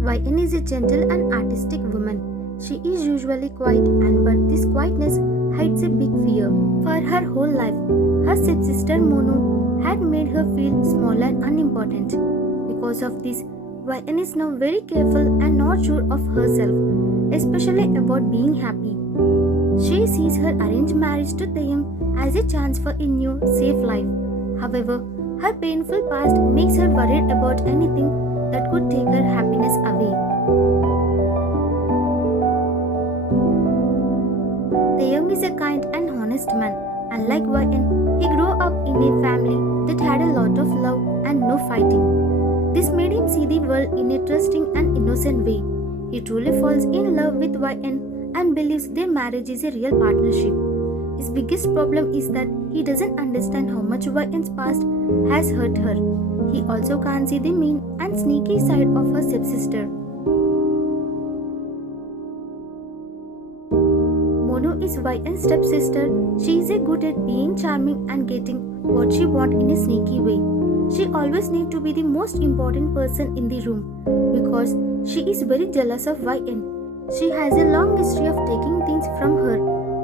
YN is a gentle and artistic woman. She is usually quiet but this quietness hides a big fear. For her whole life, her stepsister Monu had made her feel small and unimportant. Because of this, YN is now very careful and not sure of herself, especially about being happy. She sees her arranged marriage to Taeyang as a chance for a new, safe life. However, her painful past makes her worried about anything that could take her happiness away. Taeyang is a kind and honest man. Unlike YN, he grew up in a family that had a lot of love and no fighting. This made him see the world in a trusting and innocent way. He truly falls in love with YN and believes their marriage is a real partnership. His biggest problem is that he doesn't understand how much YN's past has hurt her. He also can't see the mean and sneaky side of her stepsister. Monu is YN's stepsister. She is good at being charming and getting what she wants in a sneaky way. She always needs to be the most important person in the room because she is very jealous of YN. She has a long history of taking things from her,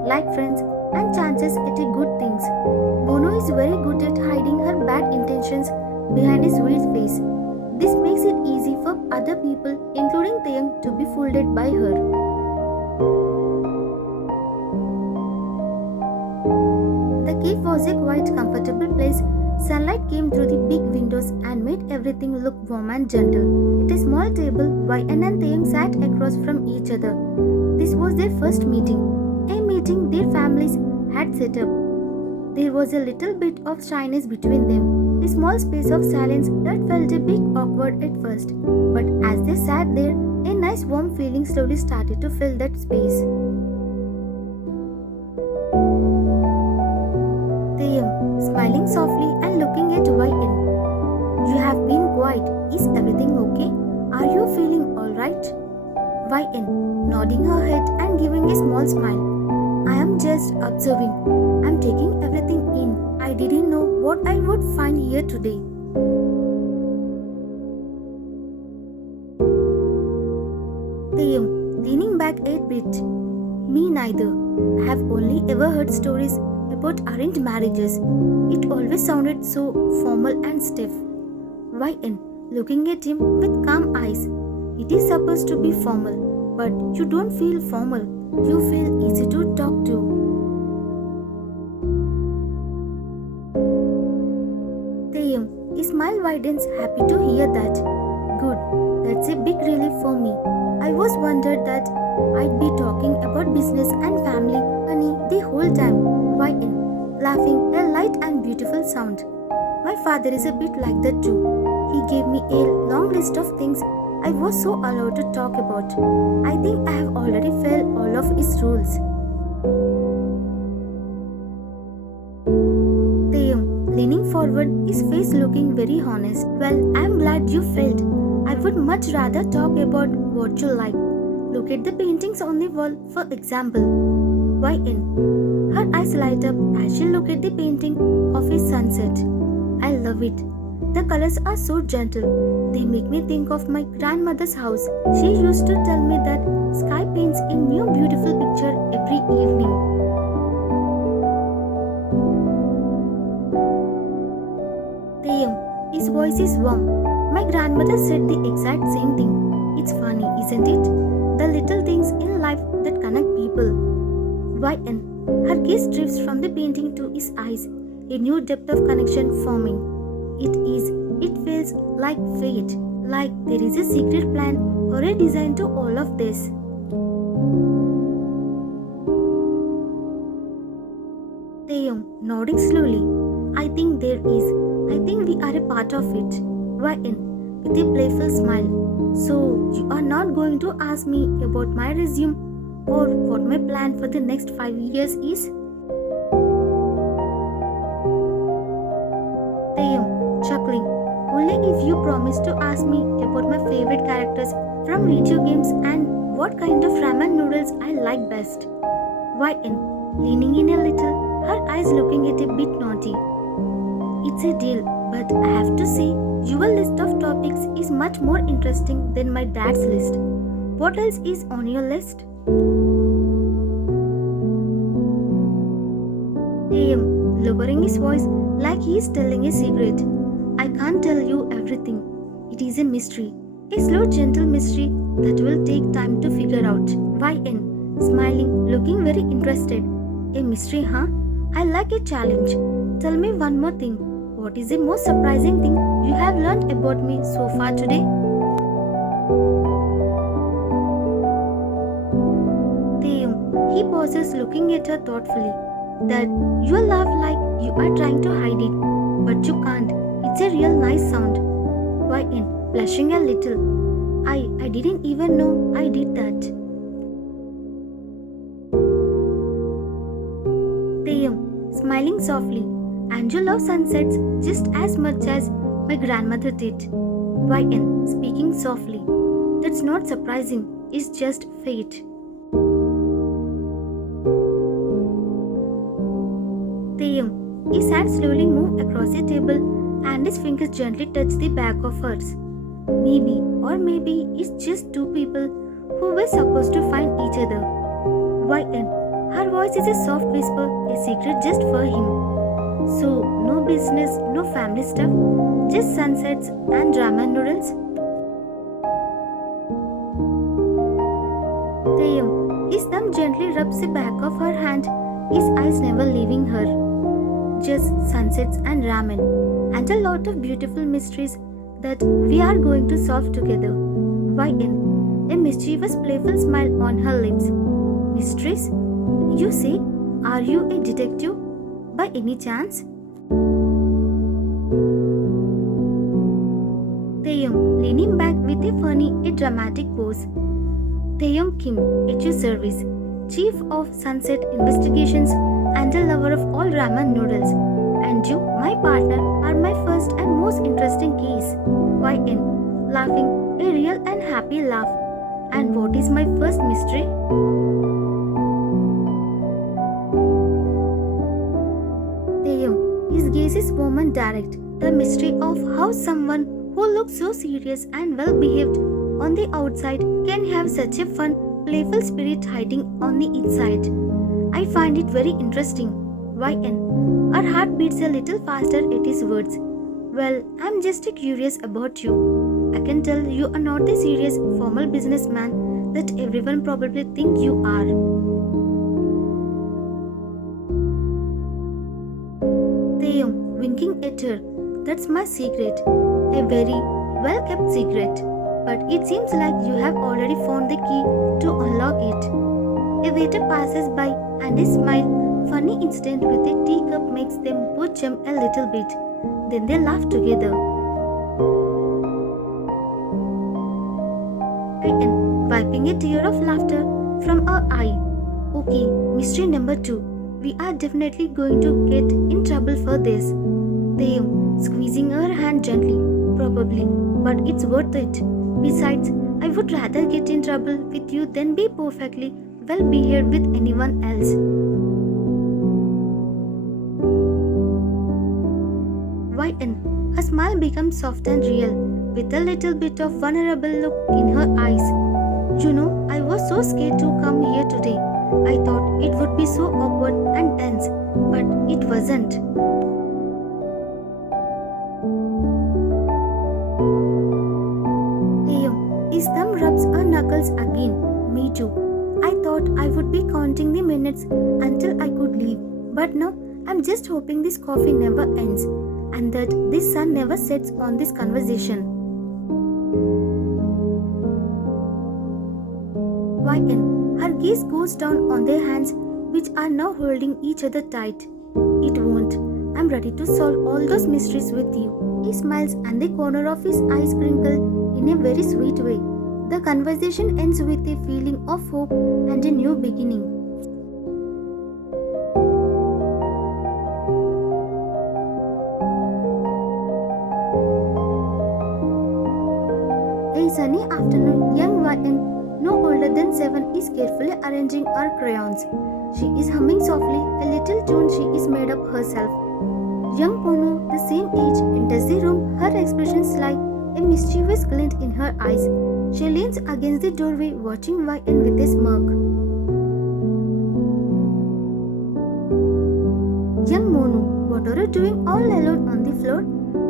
like friends and chances at good things. Monu is very good at hiding her bad intentions behind his sweet face. This makes it easy for other people, including Taeyang, to be fooled by her. The cave was a quite comfortable place. Sunlight came through the big windows and made everything look warm and gentle. At a small table, YN and Taeyang sat across from each other. This was their first meeting, a meeting their families had set up. There was a little bit of shyness between them, a small space of silence that felt a bit awkward at first. But as they sat there, a nice warm feeling slowly started to fill that space. Taeyang, smiling softly and looking at YN. You have been quiet. Is everything okay? Are you feeling alright? YN, nodding her head and giving a small smile. I am just observing. I am taking everything in. I didn't know what I would find here today. Taeyang, leaning back a bit. Me neither. I have only ever heard stories about arranged marriages. It always sounded so formal and stiff. YN, looking at him with calm eyes. It is supposed to be formal, but you don't feel formal. You feel easy to talk to. Taeyang, his smile widens, happy to hear that. Good, that's a big relief for me. I was wondered that I'd be talking about business and family, honey, the whole time. YN, laughing, a light and beautiful sound. My father is a bit like that too. He gave me a long list of things I was so allowed to talk about. I think I have already failed all of his rules. Taeyang, leaning forward, his face looking very honest. Well, I am glad you failed. I would much rather talk about what you like. Look at the paintings on the wall, for example. YN, her eyes light up as she looked at the painting of a sunset. I love it. The colors are so gentle. They make me think of my grandmother's house. She used to tell me that sky paints a new beautiful picture every evening. Taeyang, his voice is warm. My grandmother said the exact same thing. It's funny, isn't it? The little things in life that connect people. YN, her gaze drifts from the painting to his eyes, a new depth of connection forming. It feels like fate, like there is a secret plan or a design to all of this. Taeyang, nodding slowly. I think there is. I think we are a part of it. YN, with a playful smile. So, you are not going to ask me about my resume or what my plan for the next 5 years is? Taeyang, chuckling. Only if you promise to ask me about my favorite characters from video games and what kind of ramen noodles I like best. YN, leaning in a little, her eyes looking at a bit naughty. It's a deal. But I have to say, your list of topics is much more interesting than my dad's list. What else is on your list? Am, lowering his voice like he is telling a secret. I can't tell you everything. It is a mystery. A slow, gentle mystery that will take time to figure out. YN, smiling, looking very interested. A mystery, huh? I like a challenge. Tell me one more thing. What is the most surprising thing you have learned about me so far today? Theum, he pauses looking at her thoughtfully. That you laugh like you are trying to hide it, but you can't. It's a real nice sound. YN, blushing a little. I didn't even know I did that. Theum, smiling softly. And you love sunsets just as much as my grandmother did. YN, speaking softly. That's not surprising, it's just fate. Theum, his hand slowly moved across the table and his fingers gently touched the back of hers. Maybe it's just two people who were supposed to find each other. YN, her voice is a soft whisper, a secret just for him. So, no business, no family stuff, just sunsets and ramen noodles. Theum, his thumb gently rubs the back of her hand, his eyes never leaving her. Just sunsets and ramen, and a lot of beautiful mysteries that we are going to solve together. YN, a mischievous, playful smile on her lips. Mysteries? You say, are you a detective? By any chance? Theum, leaning back with a funny, a dramatic pose. Theum Kim, at your service, Chief of Sunset Investigations and a lover of all ramen noodles. And you, my partner, are my first and most interesting case. YN, laughing, a real and happy laugh. And what is my first mystery? His gaze is warm and direct. The mystery of how someone who looks so serious and well behaved on the outside can have such a fun, playful spirit hiding on the inside. I find it very interesting. YN. Our heart beats a little faster at his words. Well, I'm just curious about you. I can tell you are not the serious, formal businessman that everyone probably think you are. Theum, winking at her. That's my secret. A very well kept secret. But it seems like you have already found the key to unlock it. A waiter passes by and a smile, funny instant with a teacup makes them both jump a little bit. Then they laugh together. And wiping a tear of laughter from her eye. Okay, mystery number 2. We are definitely going to get in trouble for this. Theum, squeezing her hand gently. Probably, but it's worth it. Besides, I would rather get in trouble with you than be perfectly well behaved with anyone else. YN, her smile becomes soft and real, with a little bit of vulnerable look in her eyes. You know, I was so scared to come here today. I thought it would be so awkward and tense, but it wasn't. His thumb rubs her knuckles again. Me too. I thought I would be counting the minutes until I could leave, but no, I'm just hoping this coffee never ends and that this sun never sets on this conversation. YN. Her gaze goes down on their hands, which are now holding each other tight. It won't. I'm ready to solve all those mysteries with you. He smiles and the corner of his eyes crinkle in a very sweet way. The conversation ends with a feeling of hope and a new beginning. A sunny afternoon, young YN, no older than 7, is carefully arranging her crayons. She is humming softly a little tune she is made up herself. Young Pono, the same age, enters the room, her expressions like a mischievous glint in her eyes. She leans against the doorway, watching YN with a smirk. Young Monu, what are you doing all alone on the floor?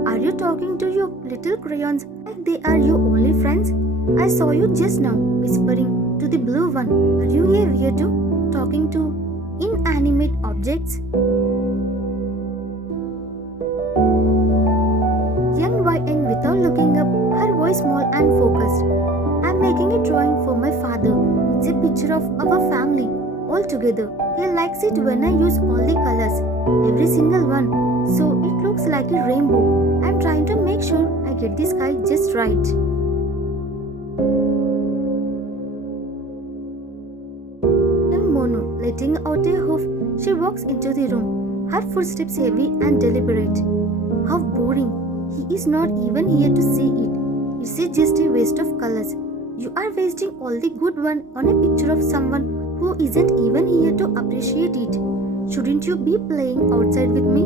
Are you talking to your little crayons like they are your only friends? I saw you just now, whispering to the blue one. Are you a weirdo, talking to inanimate objects? Young YN, without looking up, her voice small and focused. I'm making a drawing for my father. It's a picture of our family, all together. He likes it when I use all the colors, every single one, so it looks like a rainbow. I'm trying to make sure I get the sky just right. Young Mono, letting out a hoof, she walks into the room, her footsteps heavy and deliberate. How boring. He is not even here to see it. It's just a waste of colors. You are wasting all the good one on a picture of someone who isn't even here to appreciate it. Shouldn't you be playing outside with me?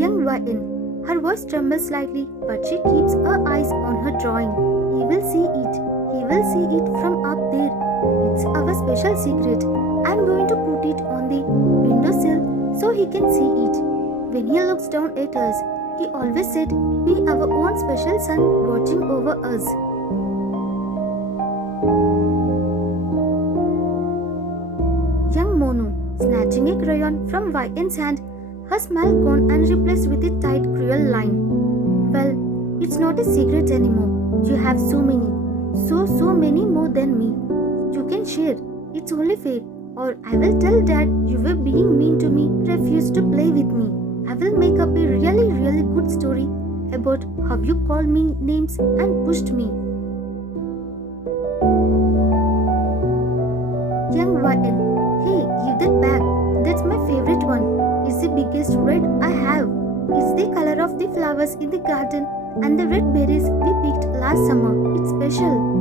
Young YN. Her voice trembles slightly, but she keeps her eyes on her drawing. He will see it. He will see it from up there. It's our special secret. I'm going to put it on the windowsill so he can see it. When he looks down at us, he always said, be our own special sun watching over us. Young Mono, snatching a crayon from YN's hand, her smile gone and replaced with a tight, cruel line. Well, it's not a secret anymore. You have so many, so many more than me. You can share. It's only fair. Or I will tell Dad you were being mean to me, refused to play with me. I will make up a really good story about how you called me names and pushed me. Young YN, hey, give that back. That's my favorite one. It's the biggest red I have. It's the color of the flowers in the garden and the red berries we picked last summer. It's special.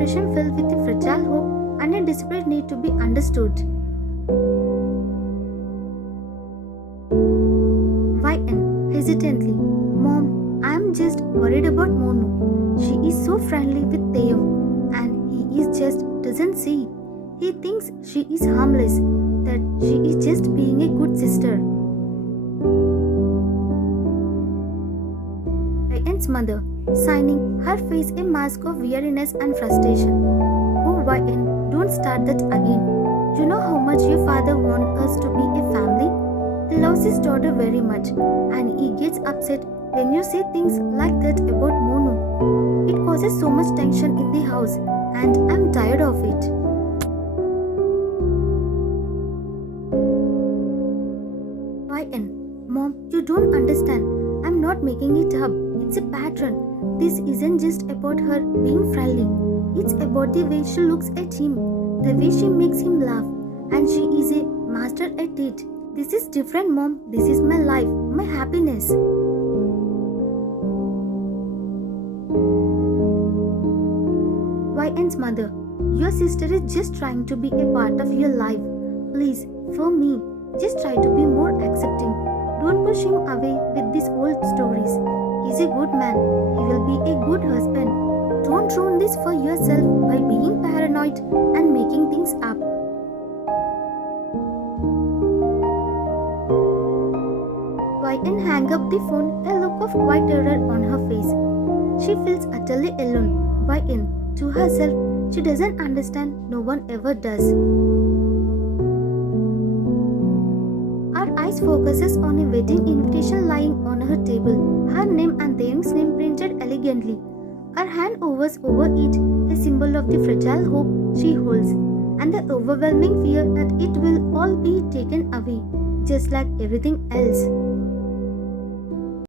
expression filled with a fragile hope and a desperate need to be understood. YN hesitantly, Mom, I am just worried about Monu. She is so friendly with Theo, and he is just doesn't see. He thinks she is harmless, that she is just being a good sister. YN's mother, signing her face a mask of weariness and frustration. Oh YN, don't start that again. You know how much your father wants us to be a family? He loves his daughter very much, and he gets upset when you say things like that about Monu. It causes so much tension in the house, and I'm tired of it. YN, Mom, you don't understand. I'm not making it up. It's a pattern. This isn't just about her being friendly. It's about the way she looks at him, the way she makes him laugh, and she is a master at it. This is different, Mom. This is my life, my happiness. YN's mother, your sister is just trying to be a part of your life. Please, for me, just try to be more accepting. Don't push him away with these old stories. He's a good man. He will be a good husband. Don't ruin this for yourself by being paranoid and making things up. YN hang up the phone, a look of quiet terror on her face. She feels utterly alone. YN, to herself, she doesn't understand, no one ever does. Her eyes focuses on a wedding invitation lying on her table, her name and Dev's name printed elegantly. Her hand hovers over it, a symbol of the fragile hope she holds, and the overwhelming fear that it will all be taken away, just like everything else.